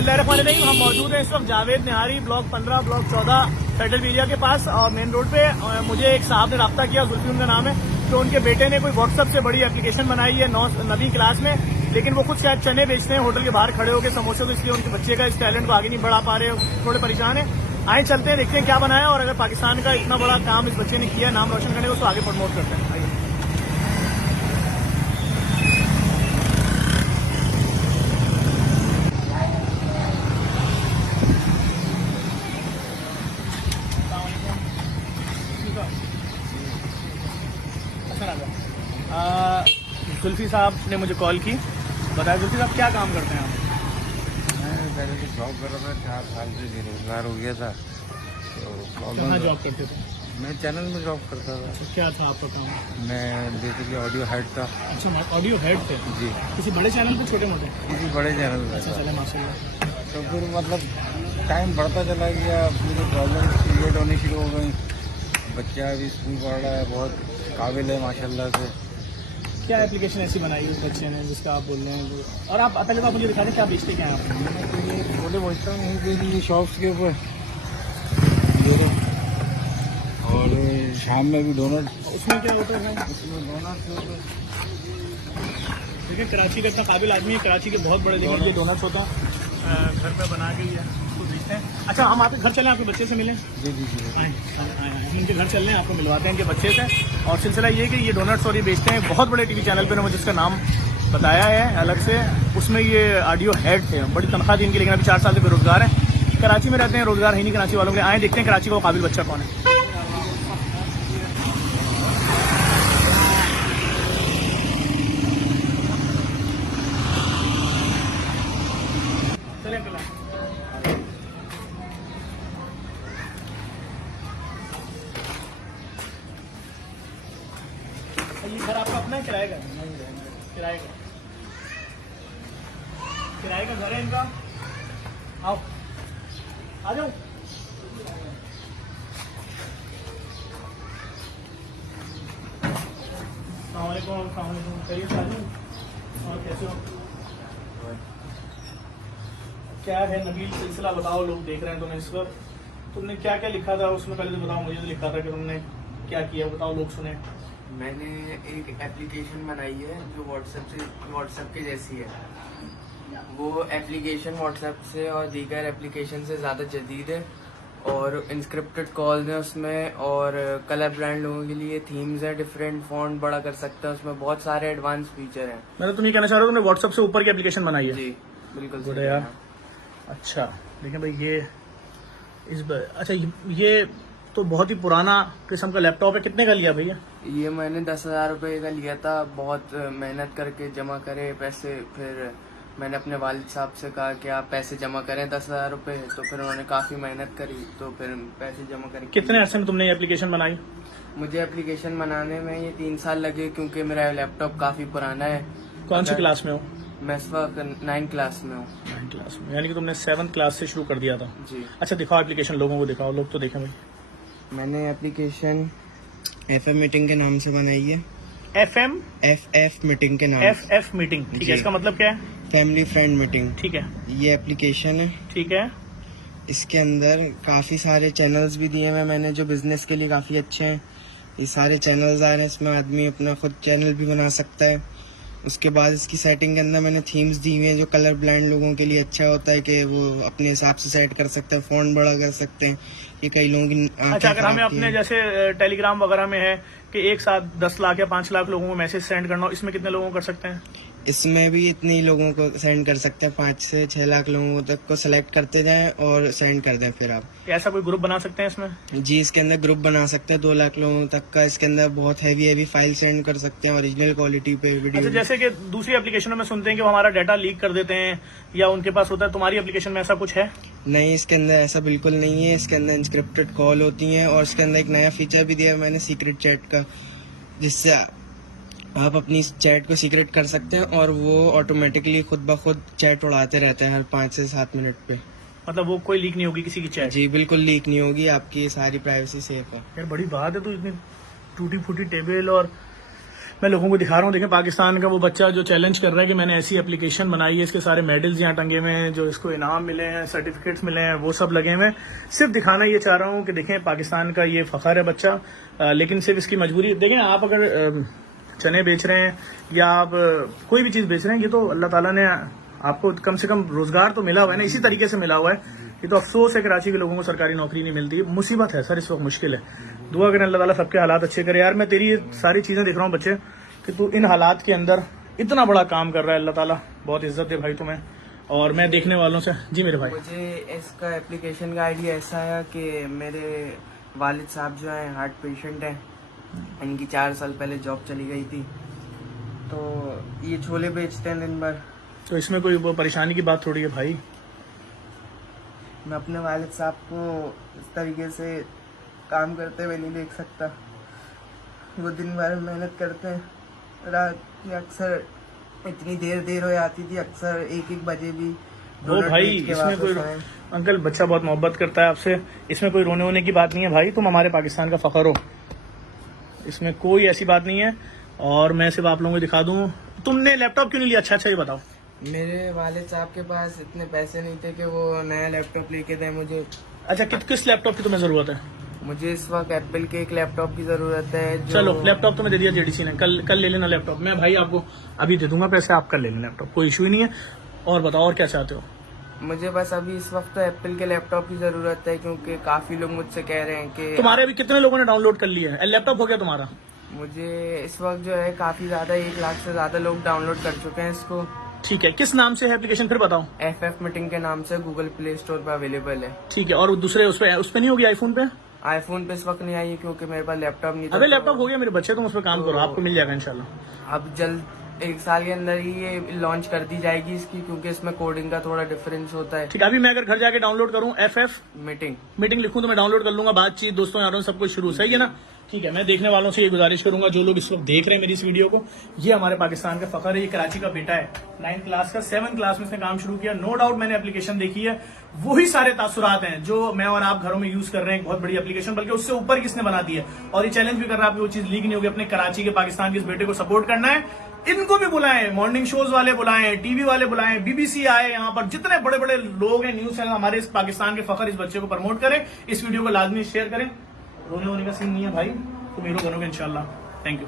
बिस्मिल्लाहिर्रहमानिर्रहीम। हम मौजूद हैं इस वक्त जावेद निहारी ब्लॉक 15 ब्लॉक 14 फेडरल एरिया के पास और मेन रोड पे। मुझे एक साहब ने रब्ता किया, जुल्फी उनका नाम है, तो उनके बेटे ने कोई व्हाट्सएप से बड़ी एप्लीकेशन बनाई है 9वीं क्लास में, लेकिन वो खुद शायद चने बेचते हैं होटल के बाहर खड़े होकर समोसे, तो इसलिए उनके बच्चे का इस टैलेंट को आगे नहीं बढ़ा पा रहे, थोड़े परेशान है। आए चलते हैं, देखते हैं क्या बनाया, और अगर पाकिस्तान का इतना बड़ा काम इस बच्चे ने किया नाम रोशन करने को, उसको आगे प्रमोट करते हैं। आइए। जुल्फी साहब ने मुझे कॉल की, बताया जुल्फी साहब क्या काम करते हैं आप? मैं पहले तो जॉब कर रहा था, 4 साल से बेरोजगार हो गया था। तो कहाँ जॉब करते थे? मैं चैनल में जॉब करता था। तो क्या था आपका काम? मैं बेसिकली ऑडियो हेड था। अच्छा, ऑडियो हेड थे जी। किसी बड़े चैनल पे, छोटे मोटे? किसी बड़े चैनल में अच्छा था। चले माशाल्लाह। तो फिर मतलब टाइम बढ़ता चला गया, मुझे प्रॉब्लम क्रिएट होनी शुरू हो गई। बच्चा भी स्कूल पढ़ रहा है, बहुत काबिल है माशाल्लाह से। क्या एप्लीकेशन ऐसी बनाई है उस बच्चे ने जिसका आप बोल रहे हैं वो? और आप पहले तो आप मुझे दिखा दें क्या बेचते क्या हैं आप? तो ये छोटे बच्चों के शॉप्स के ऊपर और शाम में भी डोनट। उसमें क्या होता है? उसमें डोनट। देखिए कराची का इतना काबिल आदमी है, कराची के बहुत बड़े जगह ये डोनट्स होता है, घर पे बना के ये उसको बेचते हैं। अच्छा, हम आपके घर चलें, आपके बच्चे से मिलें? जी जी जी। आए हम उनके घर चल रहे हैं, आपको मिलवाते हैं इनके बच्चे से। और सिलसिला ये कि ये डोनट्स और ये बेचते हैं बहुत बड़े टीवी चैनल पे ने मुझे इसका नाम बताया है अलग से। उसमें ये ऑडियो हेड थे, बड़ी तनख्वाह थी इनकी, लेकिन अभी 4 साल से बेरोजगार हैं, कराची में रहते हैं, रोजगार है नहीं कराची वालों के लिए। आए देखते हैं कराची का वो काबिल बच्चा कौन है। ये घर आपका अपना है किराए का? किराए का, किराए का घर है इनका। आओ, आ जाओ। अस्सलामुअलैकुम। कहिए साजू, और कैसे हो? क्या है नबील सिलसिला, बताओ, लोग देख रहे हैं तुम्हें इस वक्त। तुमने क्या क्या लिखा था उसमें, पहले तो बताओ। मुझे तो लिखा था कि तुमने क्या किया, बताओ, लोग सुने। मैंने एक एप्लीकेशन बनाई है जो व्हाट्सएप के जैसी है। वो एप्लीकेशन व्हाट्सएप से और दीगर एप्लीकेशन से ज़्यादा जदीद है, और इंस्क्रिप्टेड कॉल्स हैं उसमें, और कलर ब्रांड लोगों के लिए थीम्स हैं, डिफरेंट फॉन्ट बड़ा कर सकते हैं उसमें, बहुत सारे एडवांस फीचर हैं। मैं तो तुम्हें कहना चाह रहा हूँ, तुमने व्हाट्सएप से ऊपर की एप्लीकेशन बनाई है? जी बिल्कुल गुड है यार। अच्छा देखिए भाई, ये अच्छा ये तो बहुत ही पुराना किस्म का लैपटॉप है। कितने का लिया भैया? ये मैंने 10,000 रुपये का लिया था, बहुत मेहनत करके जमा करे पैसे। फिर मैंने अपने वालिद साहब से कहा कि आप पैसे जमा करें 10,000 रुपये, तो फिर उन्होंने काफ़ी मेहनत करी, तो फिर पैसे जमा करें। कितने अरसे में तुमने ये एप्लीकेशन बनाई? मुझे एप्लीकेशन बनाने में ये 3 साल लगे, क्योंकि मेरा लैपटॉप काफ़ी पुराना है। कौन सी क्लास में हो? मैं इस वक्त 9 क्लास में हूँ। 9 क्लास में, यानी कि तुमने 7 क्लास से शुरू कर दिया था? जी। अच्छा दिखाओ एप्लीकेशन, लोगों को दिखाओ, लोग तो देखें भाई। मैंने एप्लीकेशन FM मीटिंग के नाम से बनाई है। FM? FF मीटिंग के नाम। FF मीटिंग, ठीक है। इसका मतलब क्या है? Family friend meeting. ठीक है, ये एप्लीकेशन है। ठीक है। इसके अंदर काफ़ी सारे चैनल्स भी दिए हुए मैंने, जो बिजनेस के लिए काफ़ी अच्छे हैं। ये सारे चैनल्स आ रहे हैं, इसमें आदमी अपना खुद चैनल भी बना सकता है। उसके बाद इसकी सेटिंग के अंदर मैंने थीम्स दी हुई हैं, जो कलर ब्लाइंड लोगों के लिए अच्छा होता है कि वो अपने हिसाब से सेट कर सकते हैं, फ़ॉन्ट बड़ा कर सकते हैं। ये कई लोगों की अच्छा, अगर हमें अपने जैसे टेलीग्राम वगैरह में है कि एक साथ 10 लाख या 5 लाख लोगों को मैसेज सेंड करना हो, इसमें कितने लोगों को कर सकते हैं? इसमें भी इतने ही लोगों को सेंड कर सकते हैं, 5 से 6 लाख लोगों तक को सिलेक्ट करते जाएं और सेंड कर दें। फिर आप ऐसा कोई ग्रुप बना सकते हैं इसमें? जी, इसके अंदर ग्रुप बना सकते हैं 2 लाख लोगों तक का। इसके अंदर बहुत हैवी फाइल सेंड कर सकते हैं, ओरिजिनल क्वालिटी पे वीडियो। अच्छा, जैसे कि दूसरी एप्लीकेशनों में सुनते हैं कि वो हमारा डाटा लीक कर देते हैं या उनके पास होता है, तुम्हारी एप्लीकेशन में ऐसा कुछ है? नहीं, इसके अंदर ऐसा बिल्कुल नहीं है। इसके अंदर इंस्क्रिप्टेड कॉल होती हैं, और इसके अंदर एक नया फीचर भी दिया है मैंने सीक्रेट चैट का, जिससे आप अपनी चैट को सीक्रेट कर सकते हैं और वो ऑटोमेटिकली खुद ब खुद चैट उड़ाते रहते हैं हर 5 से 7 मिनट पे। मतलब वो कोई लीक नहीं होगी किसी की चैट? जी बिल्कुल लीक नहीं होगी, आपकी सारी प्राइवेसी सेफ है। यार बड़ी बात है, तो इतनी टूटी फूटी टेबल और मैं लोगों को दिखा रहा हूँ। देखें पाकिस्तान का वो बच्चा जो चैलेंज कर रहा है कि मैंने ऐसी एप्लीकेशन बनाई है, इसके सारे मेडल्स यहाँ टंगे हुए हैं, जो इसको इनाम मिले हैं, सर्टिफिकेट्स मिले हैं, वो सब लगे हुए हैं। सिर्फ दिखाना ये चाह रहा हूँ कि देखें पाकिस्तान का ये फखर है बच्चा, लेकिन सिर्फ इसकी मजबूरी। देखें आप अगर चने बेच रहे हैं या आप कोई भी चीज़ बेच रहे हैं, ये तो अल्लाह ताला ने आपको कम से कम रोजगार तो मिला हुआ है ना, इसी तरीके से मिला हुआ है। ये तो अफसोस है कराची के लोगों को सरकारी नौकरी नहीं मिलती, मुसीबत है सर, इस वक्त मुश्किल है। दुआ करें अल्लाह ताला सबके हालात अच्छे करे। यार मैं तेरी ये सारी चीज़ें देख रहा हूँ बच्चे कि तू इन हालात के अंदर इतना बड़ा काम कर रहा है, अल्लाह ताला बहुत इज्जत दे भाई तुम्हें। और मैं देखने वालों से जी मेरे भाई, मुझे इसका एप्लीकेशन का आइडिया ऐसा है कि मेरे वालिद साहब जो हैं हार्ट पेशेंट हैं, इनकी 4 साल पहले जॉब चली गई थी, तो ये छोले बेचते हैं दिन भर। तो इसमें कोई वो परेशानी की बात थोड़ी है भाई। मैं अपने वालिद साहब को इस तरीके से काम करते हुए नहीं देख सकता। वो दिन भर मेहनत करते हैं, रात में अक्सर इतनी देर हो जाती थी, अक्सर 1-1 बजे भी। वो भाई इसमें कोई अंकल बच्चा बहुत मोहब्बत करता है आपसे, इसमें कोई रोने वोने की बात नहीं है भाई, तुम हमारे पाकिस्तान का फखर हो, इसमें कोई ऐसी बात नहीं है। और मैं सिर्फ आप लोगों को दिखा दूं, तुमने लैपटॉप क्यों नहीं लिया? अच्छा ये बताओ। मेरे वालिद साहब के पास इतने पैसे नहीं थे कि वो नया लैपटॉप लेके दें मुझे। अच्छा किस लैपटॉप की तुम्हें जरूरत है? मुझे इस वक्त एप्पल के एक लैपटॉप की जरूरत है जो... चलो लैपटॉप तो मैं दे दिया जेडीसी ने, कल ले लेना लैपटॉप। मैं भाई आपको अभी दे दूंगा पैसे, आप कल ले लेना लैपटॉप, कोई इशू ही नहीं है। और बताओ और क्या चाहते हो? मुझे बस अभी इस वक्त तो एप्पल के लैपटॉप की जरूरत है, क्योंकि काफी लोग मुझसे कह रहे हैं कि तुम्हारे अभी कितने लोगों ने डाउनलोड कर लिया है? लैपटॉप हो गया तुम्हारा? मुझे इस वक्त जो है काफी ज्यादा 1 लाख से ज्यादा लोग डाउनलोड कर चुके हैं इसको। ठीक है, किस नाम से है एप्लीकेशन फिर बताओ? FF मीटिंग के नाम से गूगल प्ले स्टोर पर अवेलेबल है। ठीक है, और दूसरे उस पे नहीं होगी आईफोन पे? आईफोन पे इस वक्त नहीं आई है क्योंकि मेरे पास लैपटॉप नहीं था। अबे लैपटॉप हो गया मेरे बच्चे, तुम उस पर काम करो, आपको मिल जाएगा इंशाल्लाह। अब जल्द 1 साल के अंदर ही ये लॉन्च कर दी जाएगी इसकी, क्योंकि इसमें कोडिंग का थोड़ा डिफरेंस होता है। ठीक है, अभी मैं अगर घर जाके डाउनलोड करूँ FF मीटिंग लिखूं तो मैं डाउनलोड कर लूंगा, बातचीत दोस्तों यारों सब कुछ शुरू, सही है ना? ठीक है, मैं देखने वालों से ये गुजारिश करूंगा, जो लोग इस वक्त देख रहे हैं मेरी इस वीडियो को, ये हमारे पाकिस्तान का फखर है, ये कराची का बेटा है, 9th क्लास का, 7th क्लास में इसने काम शुरू किया। नो डाउट मैंने एप्लीकेशन देखी है, वही सारे तासुरात हैं जो मैं और आप घरों में यूज कर रहे हैं, बहुत बड़ी एप्लीकेशन, बल्कि उससे ऊपर किसने बना दी है। और ये चैलेंज भी कर रहा है, आपकी वो चीज लीक नहीं होगी। अपने कराची के पाकिस्तान के इस बेटे को सपोर्ट करना है, इनको भी बुलाएं, मॉर्निंग शोज वाले बुलाएं, टीवी वाले बुलाएं, BBC आए, यहाँ पर जितने बड़े बड़े लोग हैं, न्यूज चैनल, हमारे इस पाकिस्तान के फखर, इस बच्चे को प्रमोट करें, इस वीडियो को लाजमी शेयर करें। रोने वोने का सीन नहीं है भाई, तुम हीरो बनोगे इंशाल्लाह। Thank you.